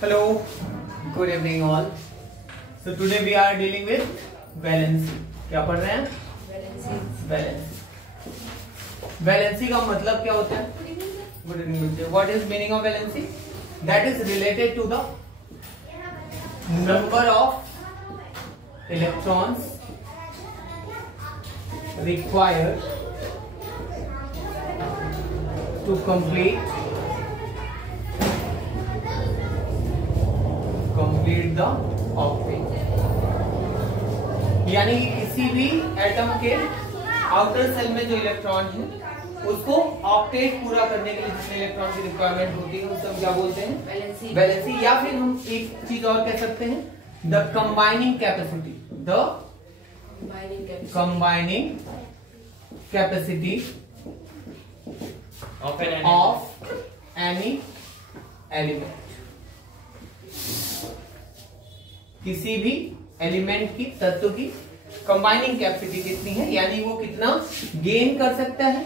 Hello, good evening all. So today we are dealing with valency. क्या पढ़ रहे हैं? वैलेंसी. वैलेंसी का मतलब क्या होता है? गुड इवनिंग बच्चे. What is meaning of valency? That is related to the number of electrons required to complete the octet. यानी कि किसी भी एटम के आउटर सेल में जो इलेक्ट्रॉन है उसको ऑक्टेट पूरा करने के लिए जितने इलेक्ट्रॉन की रिक्वायरमेंट होती है उसे हम क्या बोलते हैं? वैलेंसी. या फिर हम एक चीज और कह सकते हैं the combining capacity. The combining capacity of any element. किसी भी एलिमेंट की तत्व की कंबाइनिंग कैपेसिटी कितनी है, यानी वो कितना गेन कर सकता है,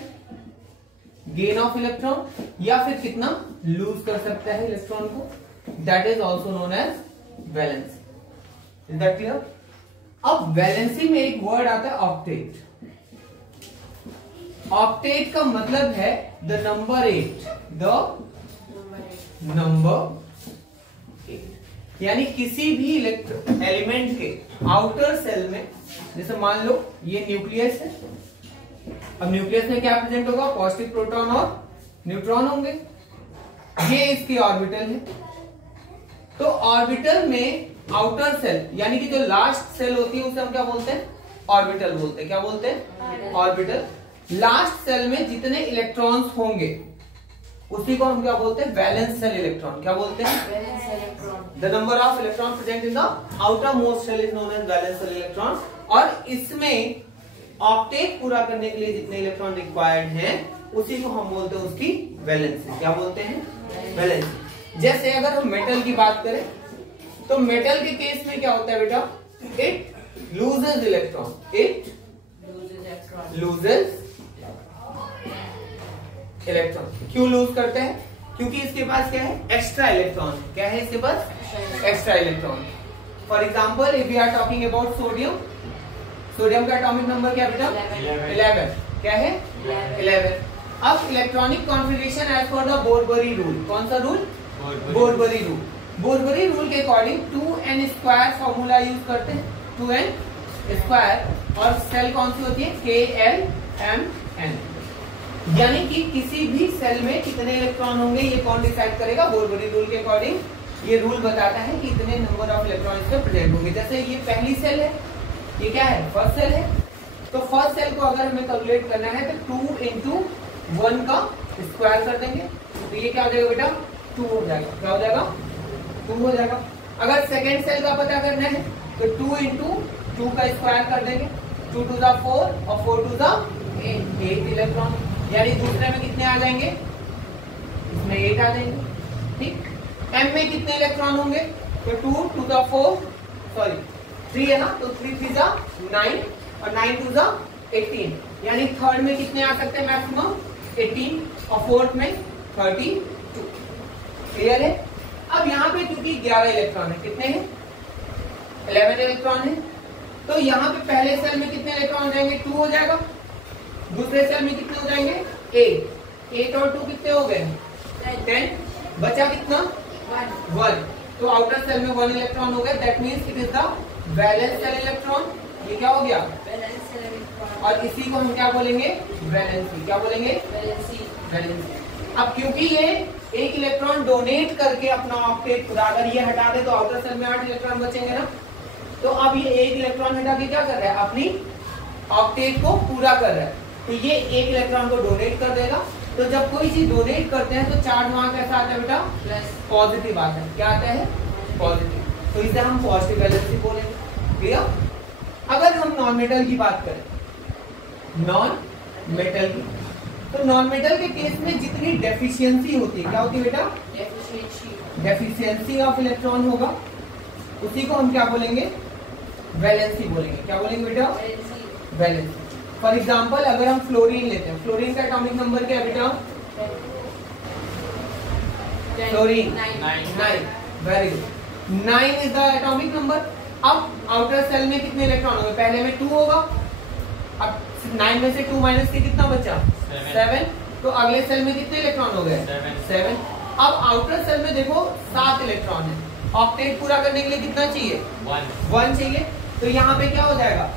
गेन ऑफ इलेक्ट्रॉन, या फिर कितना लूज कर सकता है इलेक्ट्रॉन को. That is also known as valency. Is that clear? अब वैलेंसी में एक वर्ड आता है ऑक्टेट. ऑक्टेट का मतलब है द नंबर 8. The number 8. यानी किसी भी एलिमेंट के आउटर सेल में, जैसे मान लो ये न्यूक्लियस है. अब न्यूक्लियस में क्या प्रेजेंट होगा? पॉजिटिव प्रोटॉन और न्यूट्रॉन होंगे. ये इसकी ऑर्बिटल है. तो ऑर्बिटल में आउटर सेल यानी कि जो लास्ट सेल होती है उसे हम क्या बोलते हैं? ऑर्बिटल बोलते हैं. क्या बोलते हैं? ऑर्बिटल. लास्ट सेल में जितने इलेक्ट्रॉन्स होंगे उसी को हम क्या बोलते हैं? Valence shell electron. क्या बोलते हैं? The number of electron present in the outermost shell is known as valence shell electron. और इसमें ऑक्टेट पूरा करने के लिए जितने इलेक्ट्रॉन रिक्वायर्ड हैं उसी को हम बोलते हैं उसकी वैलेंसी. क्या बोलते हैं? वैलेंसी. जैसे अगर हम मेटल की बात करें तो मेटल के केस में क्या होता है बेटा? It loses electron. It loses electron. क्यों लूज करते हैं? क्योंकि इसके पास क्या है? Extra electron. क्या है इसके पास? Extra electron. For example if we are talking about sodium, sodium का एटॉमिक नंबर क्या बेटा? 11. क्या है? 11. अब electronic configuration as per the Bohr Bury rule. कौन सा rule? Bohr Bury rule. Bohr Bury rule के अकॉर्डिंग 2n² फॉर्मूला यूज करते हैं. 2n². और सेल कौन सी होती है? KLMN. यानी कि किसी भी सेल में कितने इलेक्ट्रॉन होंगे ये कौन डिसाइड करेगा? बोरबरी रूल के अकॉर्डिंग ये रूल बताता है कि इतने नंबर ऑफ इलेक्ट्रॉन इसमें प्रेजेंट होंगे. जैसे ये पहली सेल है, ये क्या है? फर्स्ट सेल है. तो फर्स्ट सेल को अगर हमें कैलकुलेट करना है तो 2 into 1 का स्क्वायर कर देंगे तो ये क्या हो जाएगा बेटा? 2 हो जाएगा. क्या हो जाएगा? 2 हो जाएगा. अगर सेकेंड सेल का पता करना है तो 2 into 2 का स्क्वायर कर देंगे. 2 to the 4 और 4 to the 8 इलेक्ट्रॉन. यानी दूसरे में कितने आ जाएंगे? इसमें 8 आ जाएंगे. ठीक. एम में कितने इलेक्ट्रॉन होंगे? तो 2 to the 4 सॉरी 3 है ना, तो 3 3 जा 9 और 9 2 जा 18. यानी थर्ड में कितने आ सकते हैं? मैक्सिमम 18 और फोर्थ में 32. क्लियर है? अब यहाँ पे क्योंकि 11 इलेक्ट्रॉन है, कितने हैं? 11 इलेक्ट्रॉन है. तो यहाँ पे पहले सेल में कितने इलेक्ट्रॉन हो जाएंगे? 2 हो जाएगा. दूसरे सेल में कितने हो जाएंगे? 8 और 2 कितने हो गए? 10. बचा कितना? 1. तो आउटर सेल में 1 इलेक्ट्रॉन हो गया. That means it is the valence shell electron. ये क्या हो गया? Valence shell electron. और इसी को हम क्या बोलेंगे? वैलेंसी. क्या बोलेंगे? वैलेंसी. अब क्योंकि ये एक इलेक्ट्रॉन डोनेट करके अपना ऑक्टेट पूरा, अगर ये हटा दे तो आउटर सेल में 8 इलेक्ट्रॉन बचेंगे ना. तो अब ये एक इलेक्ट्रॉन हटा के क्या कर रहा है? अपनी ऑक्टेट को पूरा कर रहा है. तो ये एक इलेक्ट्रॉन को डोनेट कर देगा. तो जब कोई चीज डोनेट करते हैं तो चार्ज वहां कैसा आता है बेटा? पॉजिटिव आता है. क्या आता है? पॉजिटिव. तो इसे हम पॉजिटिव वैलेंसी बोलेंगे. क्लियर? अगर हम नॉन मेटल की बात करें, नॉन मेटल की, तो नॉन मेटल के केस में जितनी डेफिशिएंसी होती है, क्या होती है बेटा? डेफिशिएंसी ऑफ इलेक्ट्रॉन होगा, उसी को हम क्या बोलेंगे? वैलेंसी बोलेंगे. क्या बोलेंगे बेटा? वैलेंसी. फॉर एग्जाम्पल अगर हम फ्लोरीन लेते हैं, फ्लोरीन का एटॉमिक नंबर क्या है बेटा? Fluorine 9, very good. 9 is the atomic number. अब आउटर सेल में कितने इलेक्ट्रॉन होंगे? पहले में 2 होगा, अब 9 में से 2 माइनस के कितना बचा? 7। तो अगले सेल में कितने इलेक्ट्रॉन हो गए? 7। अब आउटर सेल में देखो 7 इलेक्ट्रॉन है, ऑक्टेट पूरा करने के लिए कितना चाहिए? 1 चाहिए। तो यहाँ पे क्या हो जाएगा?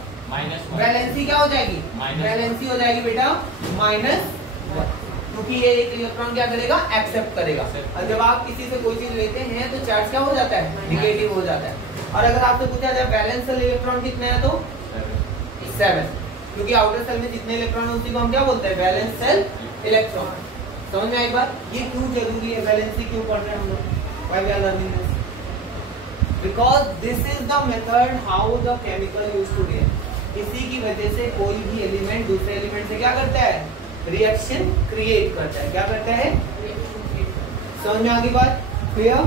वैलेंसी क्या हो जाएगी? वैलेंसी हो जाएगी बेटा -1, क्योंकि ये एक इलेक्ट्रॉन क्या करेगा? एक्सेप्ट करेगा। और जब आप किसी से कोई चीज लेते हैं तो चार्ज क्या हो जाता है? निगेटिव हो जाता है। और अगर आपसे पूछा जाए वैलेंस सेल इलेक्ट्रॉन कितने हैं, तो 7, क्योंकि आउटर सेल में जितने इलेक्ट्रॉन होते हैं हम क्या बोलते हैं? Valence shell electron. समझ में आई बात? ये क्यों जरूरी है? वैलेंसी क्यों पढ़ रहे हैं हम लोग? Why we are learning this? Because this is the method how the chemical used to react. इसी की वजह से कोई भी एलिमेंट दूसरे एलिमेंट से क्या करता है? रिएक्शन क्रिएट करता है। क्या करता है? समझ में आ गई बात? क्लियर?